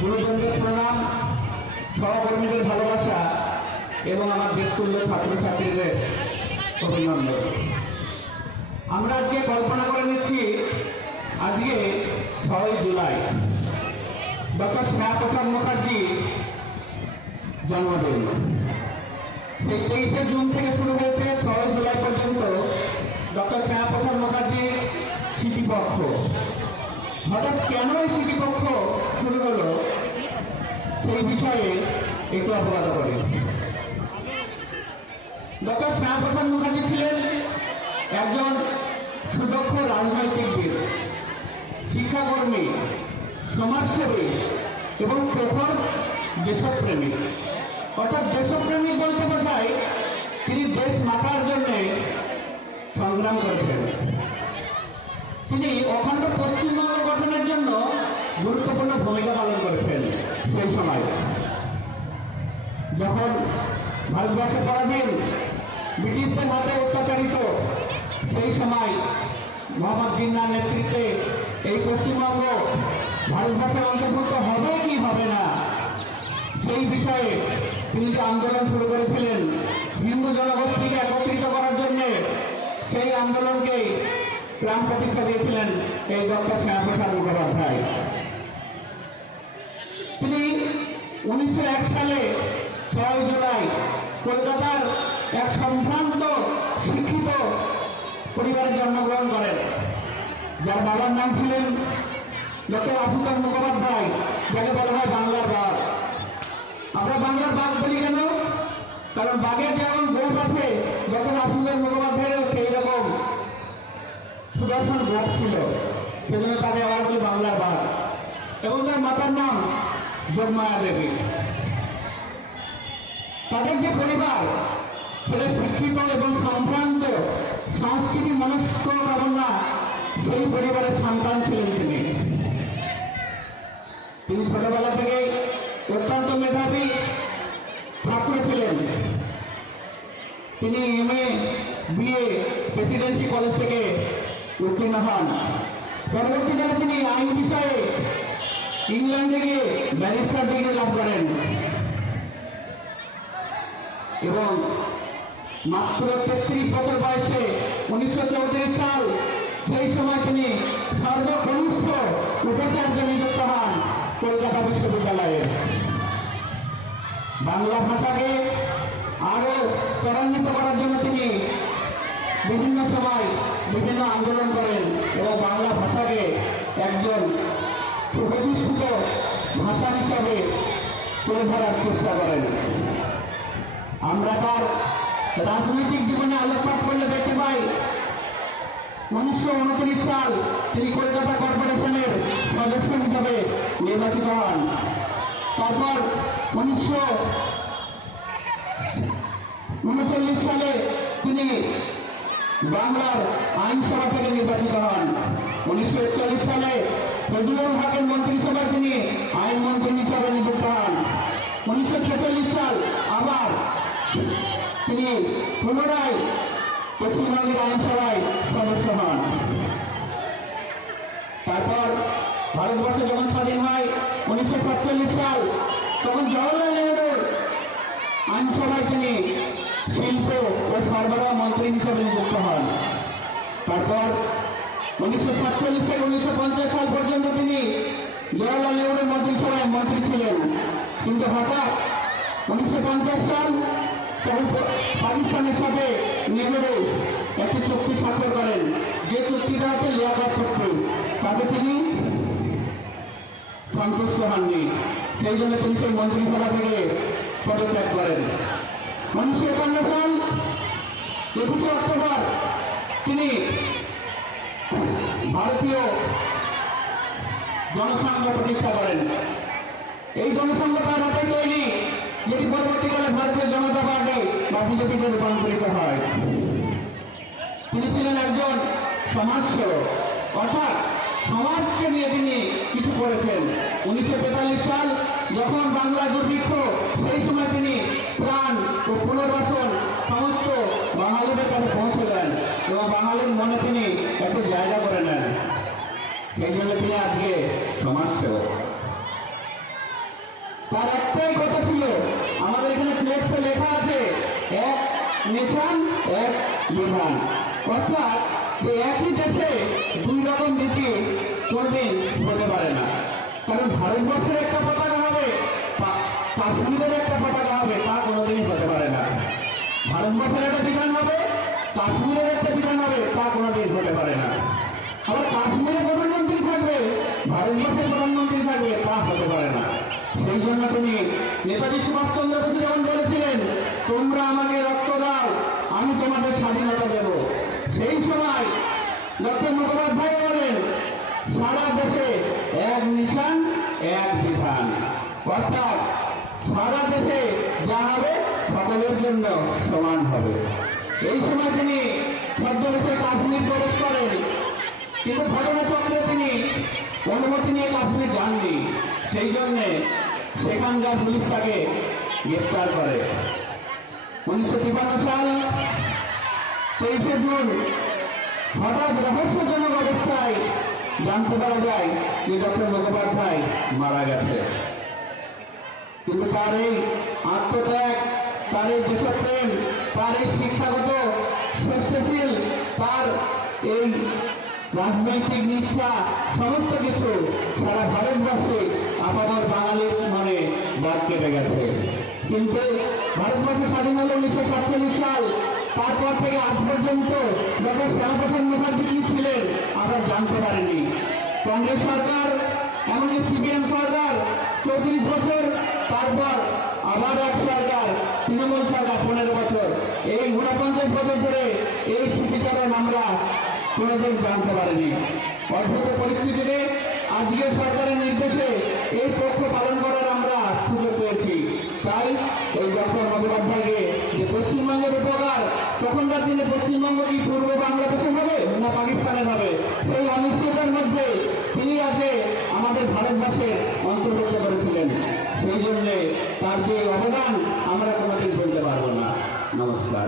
গুরুজনদের প্রণাম, সহকর্মীদের ভালোবাসা এবং আমার দেশতুল্য ছাত্রছাত্রীদের অভিনন্দন। আমরা আজকে কল্পনা করে নিচ্ছি আজকে 6 জুলাই ডক্টর শ্যামাপ্রসাদ মুখার্জি জন্মদিন। সেই 23শে জুন থেকে শুরু হয়েছে 6 জুলাই পর্যন্ত ডক্টর শ্যামাপ্রসাদ মুখার্জির স্মৃতিপক্ষ। হঠাৎ কেন এই স্মৃতিপক্ষ শুরু হলো সেই বিষয়ে একটু অবগত করি। ডক্টর শ্যামাপ্রসাদ মুখার্জি ছিলেন একজন সুদক্ষ রাজনৈতিকবিদ, শিক্ষাকর্মী, সমাজসেবী এবং প্রখর দেশপ্রেমিক। অর্থাৎ দেশপ্রেমিক বলতে বোঝায় তিনি দেশ মাতার জন্য সংগ্রাম করেছেন। তিনি অখণ্ড পশ্চিমবঙ্গ গঠনের জন্য গুরুত্বপূর্ণ ভূমিকা পালন করেছেন। সেই সময় যখন ভারতবর্ষে পরাধীন, ব্রিটিশদের হাতে অত্যাচারিত, সেই সময় মোহাম্মদ জিন্নার নেতৃত্বে এই পশ্চিমবঙ্গ ভারতবর্ষের অন্তর্ভুক্ত হবে কি হবে না সেই বিষয়ে তিনি যে আন্দোলন শুরু করেছিলেন হিন্দু জনগোষ্ঠীকে একত্রিত করার জন্য, সেই আন্দোলনকে প্রাণ প্রতিষ্ঠা দিয়েছিলেন এই ডক্টর শ্যামাপ্রসাদ মুখোপাধ্যায়। তিনি 1901 সালে 6 জুলাই কলকাতার এক সম্ভ্রান্ত শিক্ষিত পরিবারে জন্মগ্রহণ করেন, যার বাবার নাম ছিলেন ডক্টর আশুতোষ মুখোপাধ্যায়, যাকে বলা হয় বাংলার বাঘ। আমরা বাংলার বাঘ বলি কেন? কারণ বাঘের যেমন গোপ আছে, ডক্টর আশুতোষ মুখোপাধ্যায়েরও সেই রকম সুদর্শন গোপ ছিল, সেজন্য তাকে আবার বলি বাংলার বাঘ। এবং তার মাতার নাম যোগমায়া দেবী। তাদের যে পরিবার সেটা শিক্ষিত এবং সম্ভ্রান্ত সংস্কৃতি মনস্ক কামনা, সেই পরিবারের সন্তান ছিলেন তিনি। তিনি ছোটবেলা থেকে অত্যন্ত মেধাবী ছাত্র ছিলেন। তিনি MA BA প্রেসিডেন্সি কলেজ থেকে উত্তীর্ণ হন। পরবর্তীকালে তিনি আইন বিষয়ে ইংল্যান্ডে গিয়ে ব্যারিস্টার ডিগ্রি লাভ করেন এবং মাত্র 33 বছর বয়সে 1934 সাল, সেই সময় তিনি সর্বকনিষ্ঠ উপাচার্য নিযুক্ত হন কলকাতা বিশ্ববিদ্যালয়ে। বাংলা ভাষাকে আরো ত্বরান্বিত করার জন্য তিনি বিভিন্ন সময় বিভিন্ন আন্দোলন করেন এবং বাংলা ভাষাকে একজন সুপ্রতিষ্ঠিত ভাষা হিসাবে তুলে ধরার চেষ্টা করেন। আমরা তার রাজনৈতিক জীবনে আলোকপাত করলে দেখতে পাই 1929 সাল তিনি কলকাতা কর্পোরেশনের সদস্য হিসাবে নির্বাচিত হন। তারপর 1939 সালে তিনি বাংলার আইনসভা থেকে নির্বাচিত হন। 1941 সালে ফজলুল হকের মন্ত্রিসভায় তিনি আইনমন্ত্রী হিসাবে নিযুক্ত হন। 1946 সাল আবার তিনি পুনরায় পশ্চিমবঙ্গের আইনসভায় সদস্য হন। তারপর ভারতবর্ষ যখন স্বাধীন হয় 1947 সাল, তখন জওহরলাল নেহরুর আইনসভায় তিনি শিল্প ও সরবরাহ মন্ত্রী হিসেবে নিযুক্ত হন। তারপর 1947 থেকে 1950 সাল পর্যন্ত তিনি জওহরলাল নেহরুর মন্ত্রিসভায় মন্ত্রী ছিলেন। কিন্তু হঠাৎ 1950 সাল পাকিস্তানের সাথে নেহরু একটি চুক্তি স্বাক্ষর করেন, যে চুক্তিটা হচ্ছে লিয়াকত চুক্তি। তাতে তিনি সন্তুষ্ট হননি, সেই জন্য তিনি সেই মন্ত্রিসভা থেকে পদত্যাগ করেন। 1951 সাল 21শে অক্টোবর তিনি ভারতীয় জনসংঘ প্রতিষ্ঠা করেন। এই জনসংঘ তার হাতে তৈরি, যেটি পরবর্তীকালে ভারতীয় জনতা পার্টি বা বিজেপিতে রূপান্তরিত হয়। তিনি ছিলেন একজন সমাজসেবক, অর্থাৎ সমাজকে নিয়ে তিনি কিছু করেছেন। 1943 সাল যখন বাংলা দুর্ভিক্ষ, সেই সময় তিনি ত্রাণ ও পুনর্বাসন সমস্ত বাঙালিদের কাছে পৌঁছে দেন এবং বাঙালির মনে তিনি একটু জায়গা করে নেন। সেই জন্য তিনি আজকে সমাজসেবক। বিধান। অর্থাৎ যে একই দেশে দুই রকম নীতি কোনদিন হতে পারে না। কারণ ভারতবর্ষের একটা পতাকা হবে, কাশ্মীরের একটা পতাকা হবে, তা কোনোদিনই হতে পারে না। ভারতবর্ষের একটা বিধান হবে, কাশ্মীরের একটা বিধান হবে, তা কোনোদিন হতে পারে না। আবার কাশ্মীরে প্রধানমন্ত্রী থাকবে, ভারতবর্ষের প্রধানমন্ত্রী থাকবে, তা হতে পারে না। সেই জন্য তিনি নেতাজি সুভাষচন্দ্র বসু যখন বলেছিলেন, তোমরা আমাকে রক্ত দাও, আমি তোমাদের স্বাধীনতা দেব, সেই সময় ডক্টর মুখোপাধ্যায় বলেন, সারা দেশে এক নিশান এক বিধান। অর্থাৎ সারা দেশে যা হবে সকলের জন্য সমান হবে। এই সময় তিনি ছদ্মবেশে কাশ্মীর প্রবেশ করেন, কিন্তু ঘটনাচক্রে তিনি অনুমতি নিয়ে কাশ্মীর যাননি। সেই জন্যে সেখানকার পুলিশ তাকে গ্রেফতার করে। 1953 সাল 23শে জুন হঠাৎ রহস্যজনক অবস্থায় জানতে পারা যায় যে ডক্টর মুখোপাধ্যায় মারা গেছে। কিন্তু তার এই আত্মত্যাগ, তার এই দেশপ্রেম, তার এই শিক্ষাগত সৃষ্টিশীল, তার এই রাজনৈতিক নিষ্ঠা, সমস্ত কিছু সারা ভারতবর্ষে আপাতত বাঙালির মনে দাগ কেটে গেছে। কিন্তু ভারতবর্ষ স্বাধীন হল 1947 সাল। তারপর থেকে আজ পর্যন্ত ডক্টর শ্যামাপ্রসাদ মুখার্জি কি ছিলেন আমরা জানতে পারিনি। কংগ্রেস সরকার, এমনকি সিপিএম সরকার 34 বছর, তারপর আবার এক সরকার, তৃণমূল সরকার 15 বছর, এই 49 বছর ধরে এই স্মৃতিচারণ আমরা কোনোদিন জানতে পারিনি। অদ্ভুত পরিস্থিতিতে আজকে সরকারের নির্দেশে এই পক্ষ পালন করার আমরা সুযোগ পেয়েছি। তাই এই ডক্টর মুখোপাধ্যায়কে যে পশ্চিমবঙ্গের উপকার, তখনকার দিনে পশ্চিমবঙ্গ কি পূর্ব বাংলাদেশে হবে না পাকিস্তানের হবে, সেই অনিশ্চয়তার মধ্যে তিনি আজকে আমাদের ভারতবর্ষে অন্তর্ভুক্ত করেছিলেন। সেই জন্যে তার যে অবদান আমরা কোনোদিন বলতে পারবো না। নমস্কার।